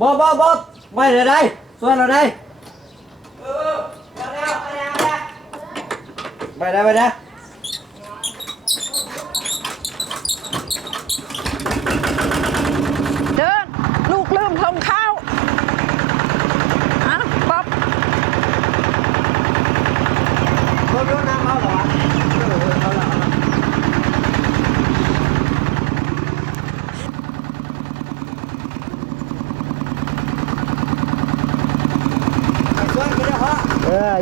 บ่ไปเลยได้ส่วนเราได้ไปได้เดินลูกลืมทงข้าวป๊อบ รถน้ำเอาเหรอ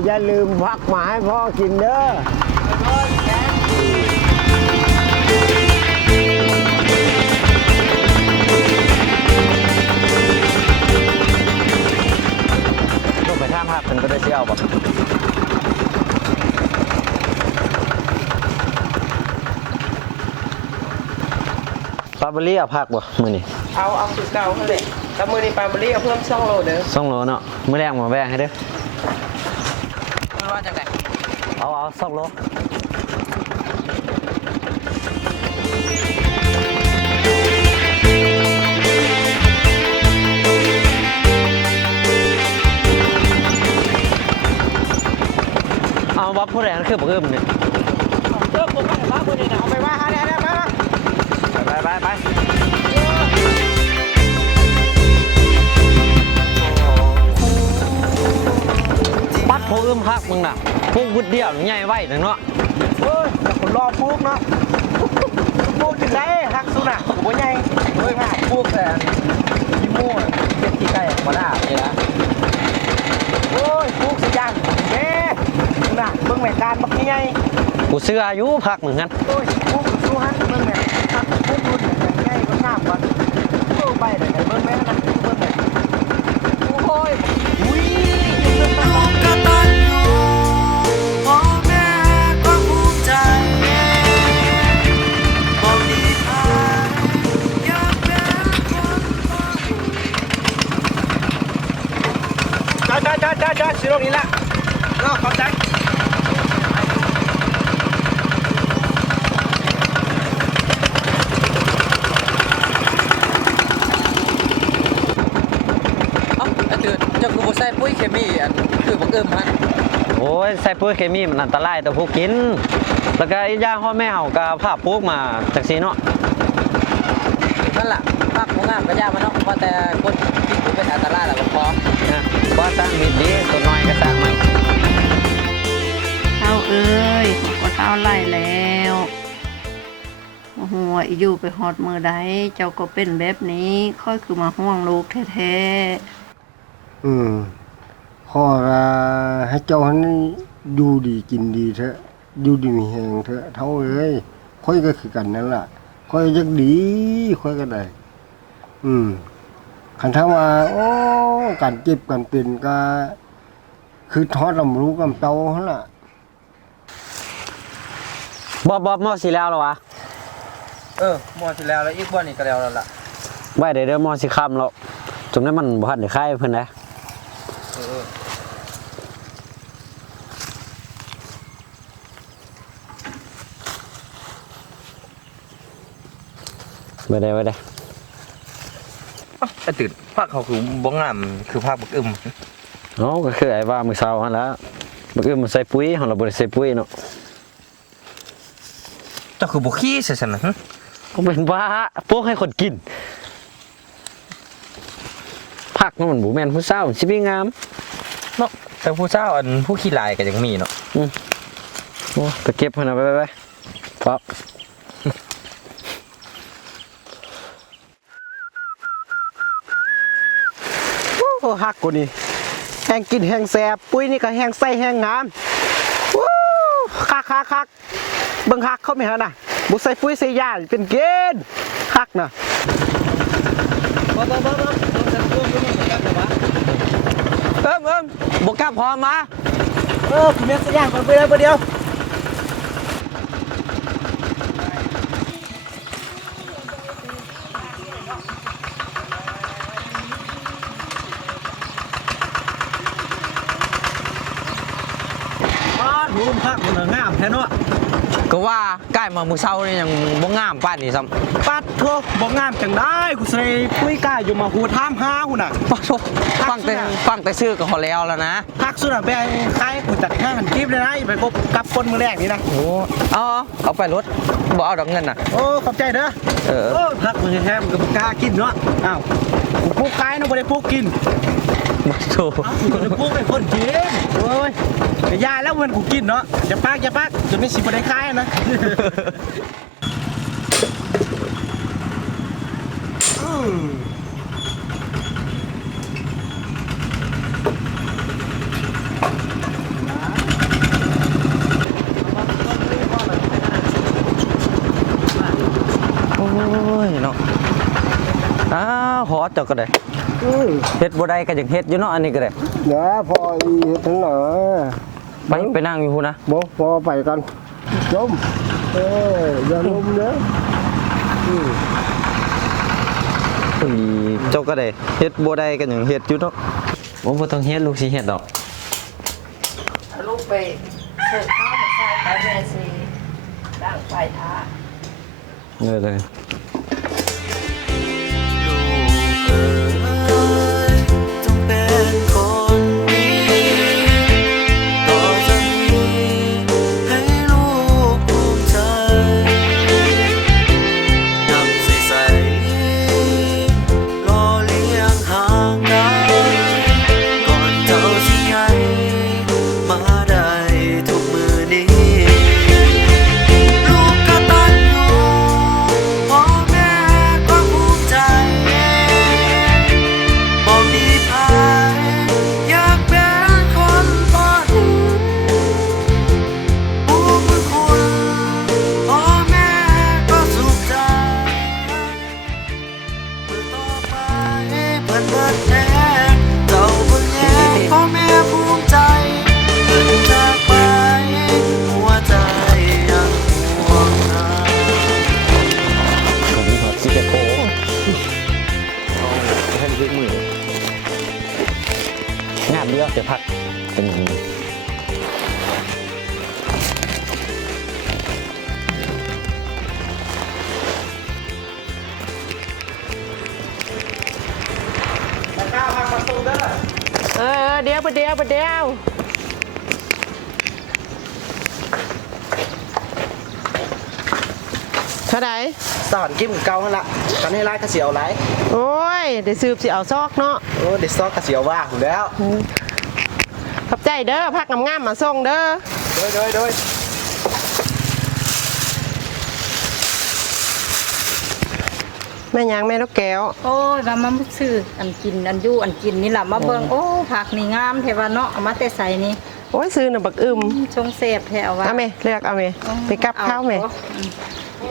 อย่าลืมพักหมาให้พ่อกินเด้อต้องไปทางภาคเป็นก็ได้เชี่ยวป่ะปลาเบอรี่เอาผักบ่มือนี่เอาสุดเก่าเขาเลยแต่มือนี่ปลาบรี่เอาเพิ่ม2 โลเด้อ2 โลเนาะมื้อแรกมาแบ่งให้เด้อ มันว่าจังไงเอา2 โลเอาวับผู้ใดนั่นคือบ่เอิ่มเนี่ยเลิกผมว่ามือนี่เอาไปว่าหาได้ไปปัดโพอึมคักมึงน่ะพวกวุดเดียวใหญ่ไว้นึงเนาะเฮ้ยแต่คนรอปลูกเนาะปลูกถึงได้ฮักสุนัขผมว่าไงเฮ้ยปลูกแต่ยี่มู่เป็นที่ใกล้มาได้เลยนะโอ้ยปลูกสิจังเด้น่ะเบิ่งแม่การบักใหญ่กูซื้ออายุพักเหมือนกันโอ้ยปลูกสู้ฮันเบิ่งแม่ฮักปลูกรุ่นใหญ่ก็งามกว่าโอ้ไปเลยเบิ่งแม่นะเบิ่งแม่โอ้ยอุ้ยจ้าสิโรนี่ละเนาะเข้าใจตื่นจะกูบ่ใส่ปุ๋ยเคมีอันคือบักเอิ้มฮะโอ้ยใส่ปุ๋ยเคมีมันอันตรายต่อผู้กินแล้วก็อีกอย่างพ่อแม่เฮาก็พาปลูกมาจังซี่เนาะนั่นล่ะพักบ่งามก็ย่ามันเนาะว่าแต่คนกินกูเป็นอันตรายแล้วก็พอนะบ่สร้างมิตรดีตัวน้อยก็สร้างมันเท่าเอ้ยก็เท่าไล่แล้วโอ้โหอยู่ไปฮอดมือใดเจ้าก็เป็นแบบนี้ค่อยคือมาห่วงลูกแท้พ่อให้เจ้านั้นอยู่ดีกินดีเถอะอยู่ดีมีแหงเถอะเท่าเอ้ยค่อยก็คือกันนั่นล่ะค่อยจักดีค่อยก็ได้คันถ้าว่าโอ้การเจ็บกันเป็นก็คือทอดลำรู้กำเตาหั่นล่ะบ่มอสิแล้วเหรอวะมอสิแล้วอีกบ่นี่ก็แล้วล่ะไว้เด้อมอสิค่ำแล้วจนนั้นมันบ่ทันได้คายเพิ่นนะไว้ได้ตื่นภาคเขาคือบ่งามคือภาคบักอึมเนาะก็คือไอ้ว่ามื้อเช้าหั่นล่ะบักอึมมันใส่ปุ๋ยเฮาเราบ่ได้ใส่ปุ๋ยเนาะเจ้าคือบ่ขี้ซั่นน่ะก็เป็นว่าพวกให้คนกินผักมันบ่แม่นผู้สาวสิมีงามเนาะแต่ผู้เจ้าอันผู้ขี้ลายก็ยังมีเนาะโอ้ไปเก็บพุ่นน่ะไปปั๊บโอ้ฮักกูนี่แห้งกินแห้งแซ่บปุ้ยนี่ก็แห้งใส่แห้งงามวู้คักเบิ่งฮักเขาไม่เหรอน่ะบ่ใส่ปุ้ยใส่ยาเป็นเกณฑ์ฮักน่ะบ่กลับพอมาเมียสัญญาณก่อนไปเลยประเดี๋ยวรูมพักมันงามแท้เนาะก็ว่าไก ล้มามือเช้านี่ยังบ่งามป้านนี่ซ้ำ ปัดโทบ่งามจังได้กูใส่ปุ้ยกล้าอยู่มาหูถามหาหุ่นน่ะ ปะโถฟังแต่ชื่อก็พอแล้วนะ พักสุดน่ะแบ่งขายกูจัด5,000กิ๊บเลยนะไปพบกับคนมื้อแรกนี่นะ โอ้เอาไปรถบ่เอาดอกเงินน่ะ โอ้ขอบใจเด้อ เออ โอ้พักมึงแท้ๆมึงก็บ่กล้ากินเนาะอ้าวกูปลูกขายเนาะบ่ได้ปลูกกิน มาโถ กูจะปลูกให้คนกินโอ้ยยาแล้วเงินกูกินเนาะอย่าปากจนไม่สิบ่ได้ขายนะ โอ้ยเนาะอ้าวหอเจ้าก็ได้เฮ็ดบ่ได้ก็ยังเฮ็ดอยู่เนาะอันนี้ก็ได้ เดี๋ยวพออีถึงหน่อย ไปนั่งอยู่พูนะ บอกพอไปกันจมอย่าลุมเด้อ อุ้ยเจ้าก็ได้เฮ็ดบ่ได้ก็ยังเฮ็ดอยู่เนาะบ่ต้องเฮ็ดลูกสิเฮ็ดดอก ลูกไปเสิร์ฟข้าวมาใส่ไปแม่สิดังไฟท้า เลย จงเป็นคนดีต่อจากนี้ให้ลูกภูมิใจนำใสๆรอเลี้ยงห่างได้ก่อนเจ้าสิใหญ่มาได้ทุกมือนี้ลูกกตัญญูพ่อแม่ก็ภูมิใจ บอกมีพายอยากเป็นคนต้นผู้เป็นคุณพ่อแม่ก็สุขใจเมื่อต่อไปเพิ่นเบิดแน่เจ้าเบิ่งแย่พ่อแม่ภูมิใจเพิ่นจากไปหัวใจยังห่วงหา ของฮอตสิเก็ตโอ้ให้มันมืองามเดียวจะพักเป็นอย่างนี้ เดี๋ยวประเดี๋ยวเท่าไหร่ สอนกิมเก่าหั่นล่ะตอนนี้ร้านกระเสียวหลาย โอ้ยเดี๋ยวสืบสิเอาซอกเนาะ โอ้เด็กซอกกระเสียวว่าอยู่แล้ว ขอบใจเด้อพักงามๆมาส่งเด้อ โดยแม่ยังแม่ลูกแก้ว โอ้ยว่ามันซื้ออันกินอันอยู่อันกินนี่แหละมาเบิ่งโอ้ผักนี่งามแท้ว่าเนาะเอามาแต่ใส่นี่ โอ้ยซื้อน่ะบักอึม ชงเสพแท้เอาว่า เอาแม่เลือกเอาแม่ไปกับข้าวแม่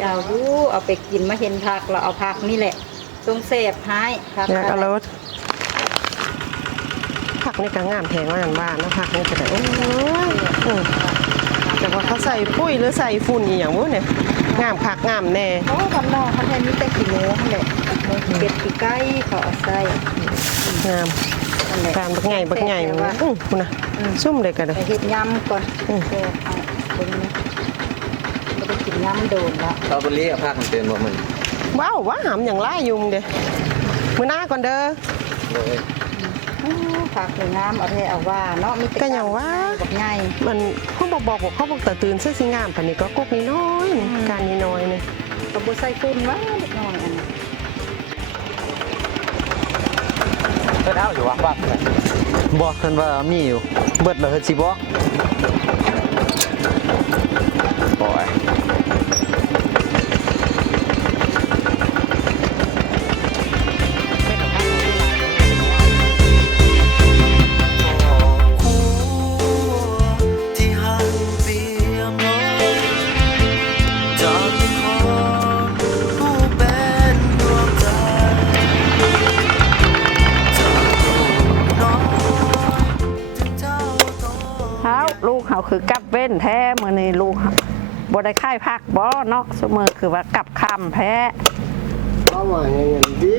เอาดูเอาไปกินมาเห็นผักเราเอาผักนี่แหละชงเสพให้ผัก เลือกเอา อะไร รถผักนี่ก็งามแพงมากบ้านเนาะผักนี่ก็ได้โอ้ยแต่ว่าเขาใส่ปุ้ยหรือใส่ฝุ่นอีหยังบ่เนี่ยงามคักงามแน่ โอ้คำนองเขาแทนมีแต่ขี้หมูนั่นแหละเป็ดขี้ไก่เขาเอาใส่ งาม นั่นแหละ การบักใหญ่คุณนะซุ่มเลยก็ได้ ไปเฮ็ดยำก่อนแซ่บเอาคนนี้บ่ได้กินยำโดนละ เราไปเรียกภาคมันเป็นบ่มึง ว้าวว่าหามอย่างไรยุงเด้มื้อหน้าก่อนเด้อ ผักสวยงามเอาแท้เอาว่าเนาะมีแต่ ก็อย่างว่า บักใหญ่ มันเขาบอกเขาบอกแต่ตื่นเสื้อสีงามปานนี้ก็กุ๊กนิดน้อยนี่การนิดน้อยนี่ กระบุใส่ฝุ่นว่าเล็กน้อยอันนี้ เพิ่นเอาอยู่วะบ้าน บอกเพิ่นว่ามีอยู่เบิดแล้วเฮ็ดสิบ่โอ้ย ที่หันเปียมน้อยจากของผู้เป็นดวงใจจากลูกน้อยถึงเจ้าโต เฮาลูกเฮาคือกลับเว้นแท้มื้อนี้ลูกบ่ได้ค่ายพักบ่เนาะซุมื้อคือว่ากลับค่ำแพ้ เอาว่าอย่างนี้ดี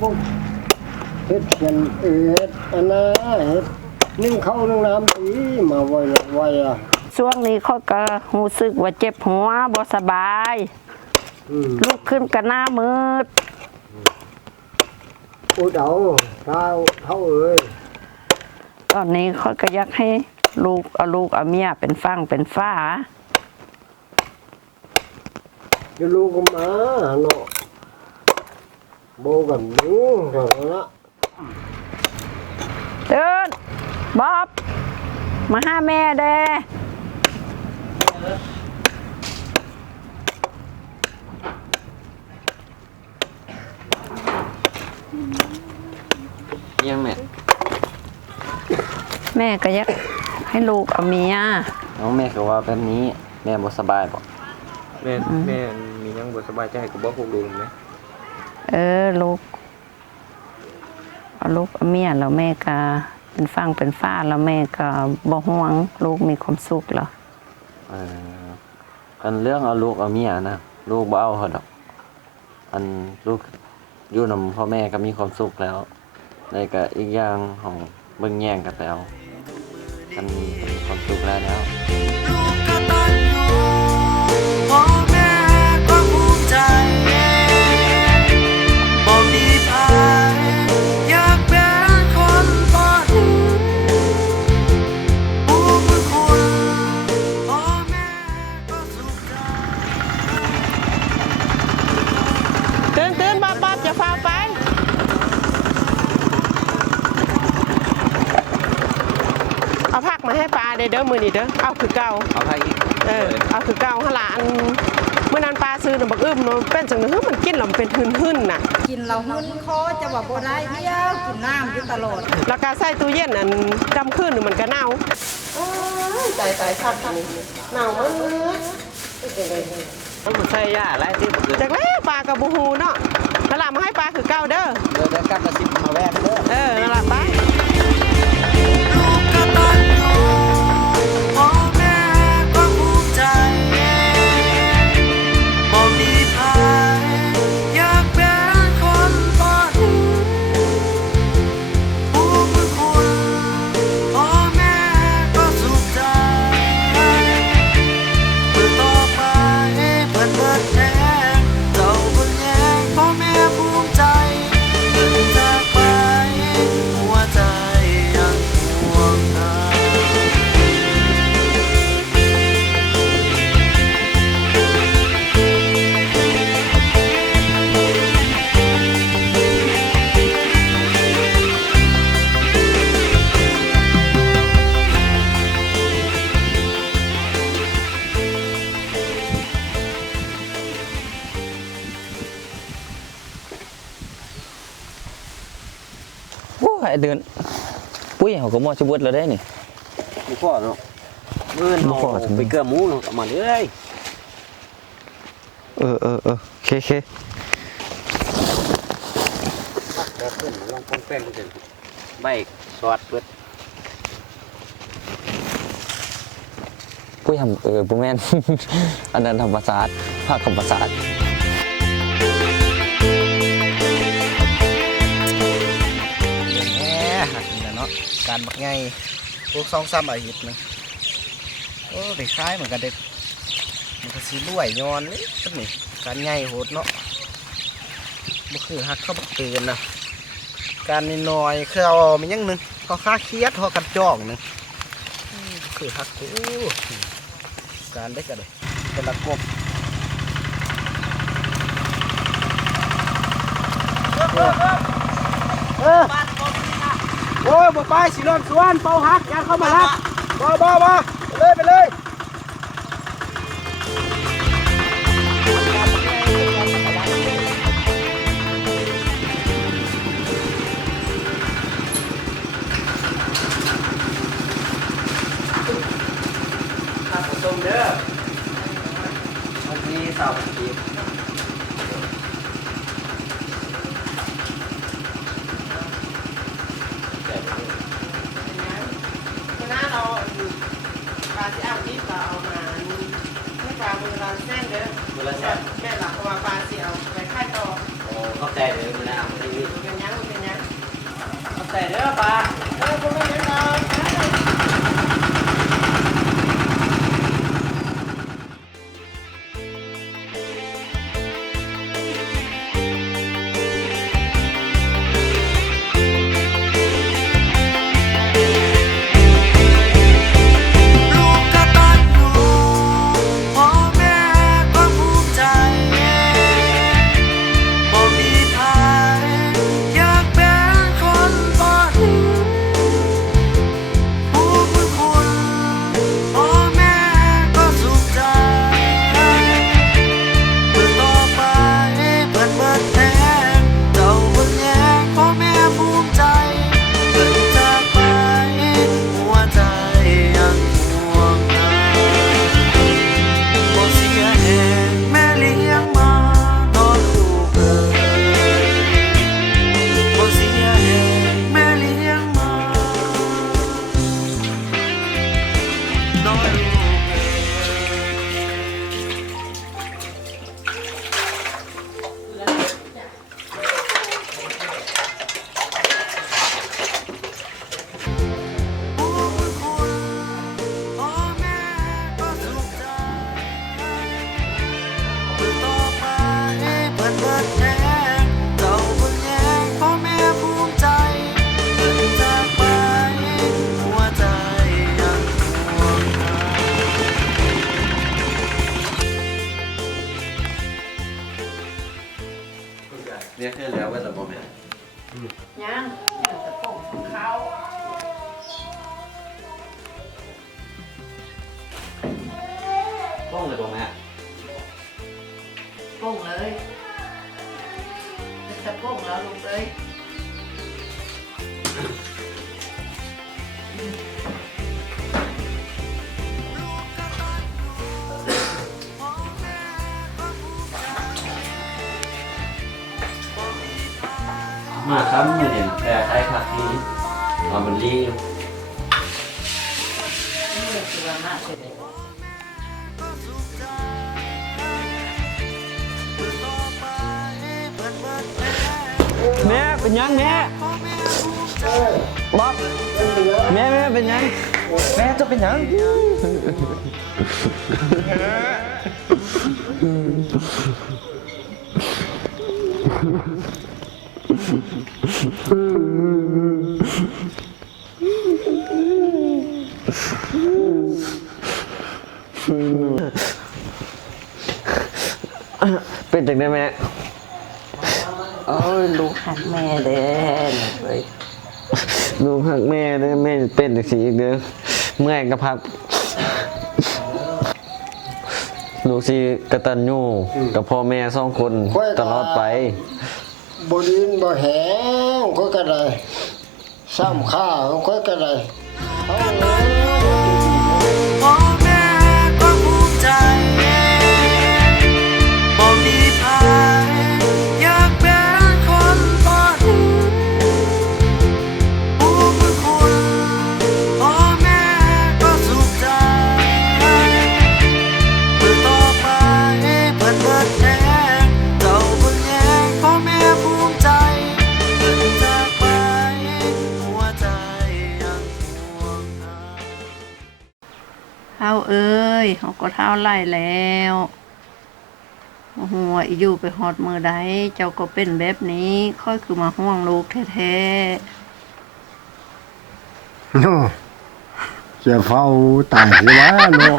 พวกเฮ็ดกันเฮ็ดอันน่ะเฮ็ดนึ่งข้าวนึ่งน้ำตีมาไว้อ่ะ ช่วงนี้เขาก็รู้สึกว่าเจ็บหัวบ่สบาย ลุกขึ้นก็หน้ามืด โอ้เดาเท่าเอ้ย ตอนนี้เขาก็อยากให้ลูกเอาเมียเป็นฟังเป็นฟ้า จะลูกก็มาเนาะโบกับหนูก็ละ ตื่นบ๊อบมาหาแม่เด้ ยังแม่ แม่ก็อยากให้ลูกเอาเมีย น้องแม่ก็ว่าแบบนี้แม่บ่สบายบ่ แม่มียังบ่สบายใจก็บ่พวกดูมั้ย ลูกเอาลูกเอาเมียแล้วแม่ก็เป็นฟังเป็นฟ้าแล้วแม่ก็บ่ห่วงลูกมีความสุขแล้ว อันเรื่องเอาลูกเอาเมียนะลูกบ่เอาเขาดอกอันลูกอยู่นำพ่อแม่ก็มีความสุขแล้วในก็อีกอย่างของเบิ่งแย่งกันแล้วมันมีความสุขแล้ว ลูกกตัญญูพ่อแม่ก็ภูมิใจบ่มีใครอยากเป็นคนต้นผู้เป็นคุณพ่อแม่ก็สุขใจ ตื่นบ๊อบจะฟ้าไปเอาผักมาให้ปลาเด้อมื้อนี้เด้อเอาคือเก่า เอาไผอีก เอาคือเก่าหั่นล่ะอันมื้อนั้นปลาซื้อน่ะบักอึ้มเนาะเป็นจังฮึมันกินแล้วมันเป็นหืนๆน่ะ กินเราหึนคอจะว่าบ่ได้เดียวกินน้ำอยู่ตลอด แล้วก็ใส่ตู้เย็นอันดำขึ้นมันก็เน่าตายชัดเน่ามัน มันใส่ยาหลายที่บ่คือ จากแล้วปลากระบูฮูเนาะแล้วล่ะมาให้ปลาคือเก่าเด้อ เดี๋ยวกลับมาสิมาแวะเด้อ นั่นล่ะปลา ลูกกตัญญูพ่อแม่ก็ภูมิใจบ่มีใครอยากเป็นคนต้นผู้เป็นคุณพ่อแม่ก็สุขใจเมื่อต่อไปเพิ่นเบิดแรงเจ้าเพิ่นแยงพ่อแม่ภูมิใจเพิ่นจากไปหัวใจยังห่วงหา โอ้ยเดือนปุ้ยเขาก็มอสิเบิดแล้วได้นี่ บ่พอเนาะมื้อนี้ บ่พอจัง ไปเกลือหมูเนาะเอามาเอ้ย โอเค แบบเพิ่นลองปนแป้งดูกันใบสอดเปิด ปุ้ยทำบ่แม่น อันนั้นธรรมศาสตร์ภาคธรรมศาสตร์ แหมหักนี่แหละเนาะการบักไงพวก2-3อาทิตย์นึงโอ้ได้คล้ายเหมือนกันเด็กมันก็สิรวยย้อนเลยอันนี้การใหญ่โหดเนาะบ่คือหักเข้าบักเตือนนะการน้อยๆคือเอามันยังนึงเขาค่าเครียดเขากันจ้องนึงคือหักกูการได้ก็ได้เป็นละกบ โอ้ยบ่ไปสิร้อนสวนเป่าฮักอย่าเข้ามาฮักบ่ไปเลยวันนี้เสาร์อาทิตย์ หน้าเราปลาที่เอานี่ปลาเอามาให้ปลาเวลาเส้นเด้อ เวลาแซ่บ แม่หลักว่าปลาสิเอาไปค่ายต่อ โอ้เข้าใจเลยมันน่ามันนี่ เป็นยังเป็นยัง เข้าใจเด้อปลา บ่แม่นยังดอก เรียกขึ้นแล้วว่าจะบอกแม่ ยังจะปงของเขา ต้องเลยบอกแม่ ปงเลยจะปงแล้วลูกเลย มาครับมือเห็นแต่ใครผักนี้เอามันรีบ นี่คือว่ามาเสร็จเลย แม่เป็นยังแม่บ๊อบแม่เป็นยัง แม่จะเป็นหยัง เป็นจังได้แม่ โอ้ยลูกหักแม่เด้เลย ลูกหักแม่เด้อแม่เป็นจังซี่อีกเด้อเมื่อยก็พักลูกสิกตัญญูกับพ่อแม่สองคนตลอดไป บ่ดินบ่แหงค่อยก็ได้ซ้ำข้าวค่อยก็ได้เอาเลย พ่อแม่ก็ภูมิใจบ่มีใครอยากเป็นคนต้นผู้เป็นคุณพ่อแม่ก็สุขใจเมื่อต่อไปเพิ่นเบิดแน่เจ้าเพิ่นแยงพ่อแม่ภูมิใจเพิ่นจากไปหัวใจยังห่วงหา เท้าเอ้ยเขาก็เท้าไล่แล้วโอ้โหอยู่ไปหอดมือใดเจ้าก็เป็นแบบนี้ ค่อยคือมาห่วงลูกแท้ เนาะจะเฝ้าตายสิวะเนาะ